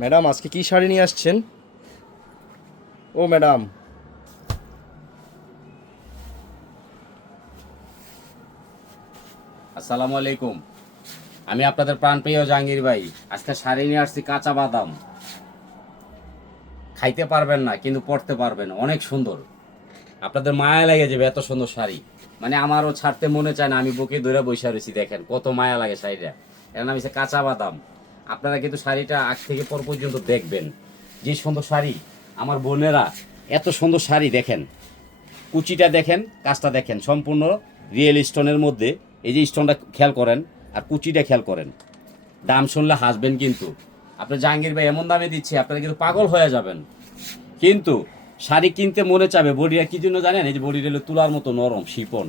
Madam আজকে কি শাড়ি নিয়ে আসছেন? ও ম্যাডাম, আসসালামু আলাইকুম। আমি আপনাদের প্রাণপ্রিয় জাহাঙ্গীর ভাই। আজকে শাড়ি নিয়ে আসছি কাঁচা বাদাম। খাইতে পারবেন না কিন্তু পরতে পারবেন, অনেক সুন্দর। আপনাদের মায়া লেগে যাবে, এত সুন্দর শাড়ি। মানে আমারও ছাড়তে মনে চায় না, আমি বুকে ধরে বসে রয়েছি। দেখেন কত মায়া লাগে শাড়িটা। এর নাম হচ্ছে কাঁচা বাদাম। আপনারা কিন্তু শাড়িটা আগ থেকে পর পর্যন্ত দেখবেন। যে সুন্দর শাড়ি, আমার বোনেরা এত সুন্দর শাড়ি দেখেন। কুচিটা দেখেন, কাজটা দেখেন, সম্পূর্ণ রিয়েল স্টোনের মধ্যে। এই যে স্টোনটা খেয়াল করেন, আর কুচিটা খেয়াল করেন। দাম শুনলে হাসবেন কিন্তু। আপনার জাহাঙ্গীর ভাই এমন দামে দিচ্ছে, আপনারা কিন্তু পাগল হয়ে যাবেন। কিন্তু শাড়ি কিনতে মনে চাবে। বডিটা কি জন্য জানেন? এই যে বডিটা হলো তুলার মতো নরম শিপন,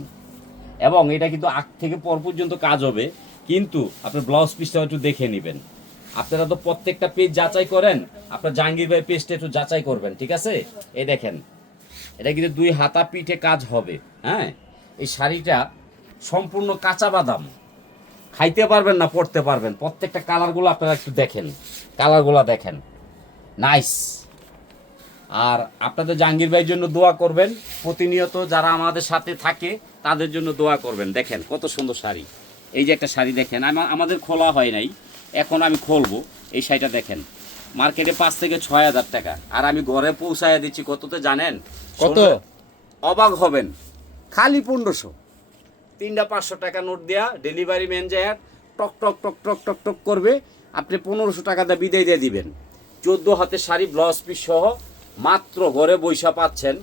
এবং এটা কিন্তু আগ থেকে পর পর্যন্ত কাজ হবে। কিন্তু আপনার ব্লাউজ পিসটা একটু দেখে নেবেন। আপনারা তো প্রত্যেকটা পেজ যাচাই করেন, আপনার জাহাঙ্গীর ভাই পেজটা একটু যাচাই করবেন, ঠিক আছে? এই দেখেন, এটা কিন্তু 2 হাতা পিঠে কাজ হবে। হ্যাঁ, এই শাড়িটা সম্পূর্ণ কাঁচা বাদাম। খাইতে পারবেন না, পড়তে পারবেন। প্রত্যেকটা কালারগুলো আপনারা একটু দেখেন, কালারগুলো দেখেন, নাইস। আর আপনাদের জাহাঙ্গীর ভাইয়ের জন্য দোয়া করবেন। প্রতিনিয়ত যারা আমাদের সাথে থাকে তাদের জন্য দোয়া করবেন। দেখেন কত সুন্দর শাড়ি। এই যে একটা শাড়ি দেখেন, আমাদের খোলা হয় নাই, এখন আমি খুলবো। এই শাড়িটা দেখেন, মার্কেটে 5 থেকে 6 হাজার টাকা, আর আমি ঘরে পৌঁছায় দিচ্ছি কততে জানেন? কত? অবাক হবেন, খালি 1500। 3টা 500 টাকা নোট দেয়া ডেলিভারি ম্যান যায়, টক টক টক টক টক টক করবে। আপনি 1500 টাকা দিয়ে বিদায় দিয়ে দিবেন। 14 হাতের শাড়ি ব্লাউজ পিস সহ মাত্র ঘরে বৈশা পাচ্ছেন।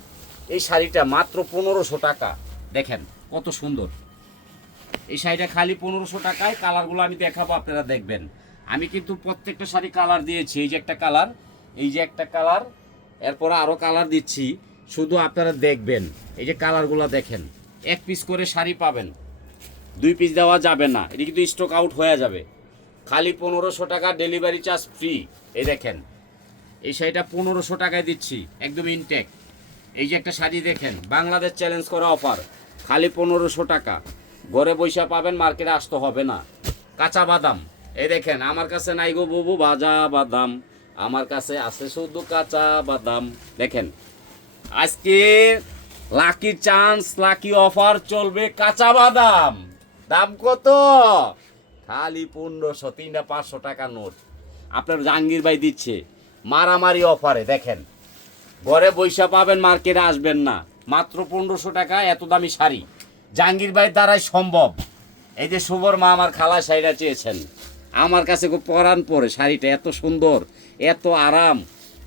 এই শাড়িটা মাত্র 1500 টাকা। দেখেন কত সুন্দর এই শাড়িটা, খালি 1500 টাকায়। কালারগুলো আমি দেখাবো, আপনারা দেখবেন। আমি কিন্তু প্রত্যেকটা শাড়ি কালার দিয়েছি। এই যে একটা কালার, এই যে একটা কালার, এরপর আরও কালার দিচ্ছি। শুধু আপনারা দেখবেন, এই যে কালারগুলো দেখেন। 1 পিস করে শাড়ি পাবেন, 2 পিস দেওয়া যাবে না, এটি কিন্তু স্টক আউট হয়ে যাবে। খালি 1500 টাকা, ডেলিভারি চার্জ ফ্রি। এই দেখেন, এই শাড়িটা 1500 টাকায় দিচ্ছি, একদম ইনটেক। এই যে একটা শাড়ি দেখেন, বাংলাদেশ চ্যালেঞ্জ করা অফার, খালি 1500 টাকা। ঘরে বৈশা পাবেন, মার্কেটে আসতে হবে না। কাঁচা বাদাম, এই দেখেন, আমার কাছে নাই গো বুবু ভাজা বাদাম, আমার কাছে আছে শুধু কাঁচা বাদাম। দেখেন, আজকে লাকি চান্স, লাকি অফার চলবে কাঁচা বাদাম। দাম কত? খালি 1500। 3টা 500 টাকা নোট আপনার জাহাঙ্গীর ভাই দিচ্ছে মারামারি অফারে। দেখেন, ঘরে বৈশা পাবেন, মার্কেটে আসবেন না। মাত্র 1500 টাকা এত দামি শাড়ি জাহাঙ্গীর ভাইয়ের দ্বারাই সম্ভব। এই যে শুভর মা আমার খালা শাড়িটা চেয়েছেন, আমার কাছে খুব পরাণ পরে শাড়িটা, এত সুন্দর, এত আরাম,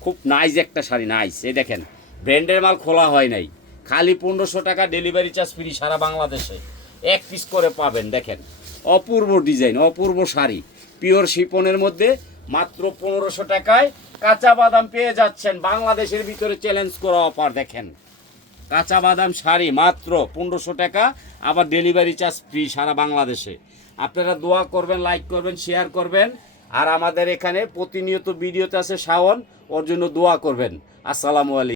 খুব নাইস একটা শাড়ি, নাইস। এই দেখেন, ব্র্যান্ডের মাল খোলা হয় নাই, খালি 1500 টাকা, ডেলিভারি চার্জ ফ্রি সারা বাংলাদেশে। 1 পিস করে পাবেন। দেখেন, অপূর্ব ডিজাইন, অপূর্ব শাড়ি, পিওর শিপনের মধ্যে মাত্র 1500 টাকায় কাঁচা বাদাম পেয়ে যাচ্ছেন। বাংলাদেশের ভিতরে চ্যালেঞ্জ করা অফার। দেখেন, কাঁচা বাদাম শাড়ি মাত্র 1500 টাকা, আবার ডেলিভারি চার্জ ফ্রি সারা বাংলাদেশে। আপনারা দোয়া করবেন, লাইক করবেন, শেয়ার করবেন। আর আমাদের এখানে প্রতিনিয়ত ভিডিওতে আছে শাওন, ওর জন্য দোয়া করবেন। আসসালামু আলাইকুম।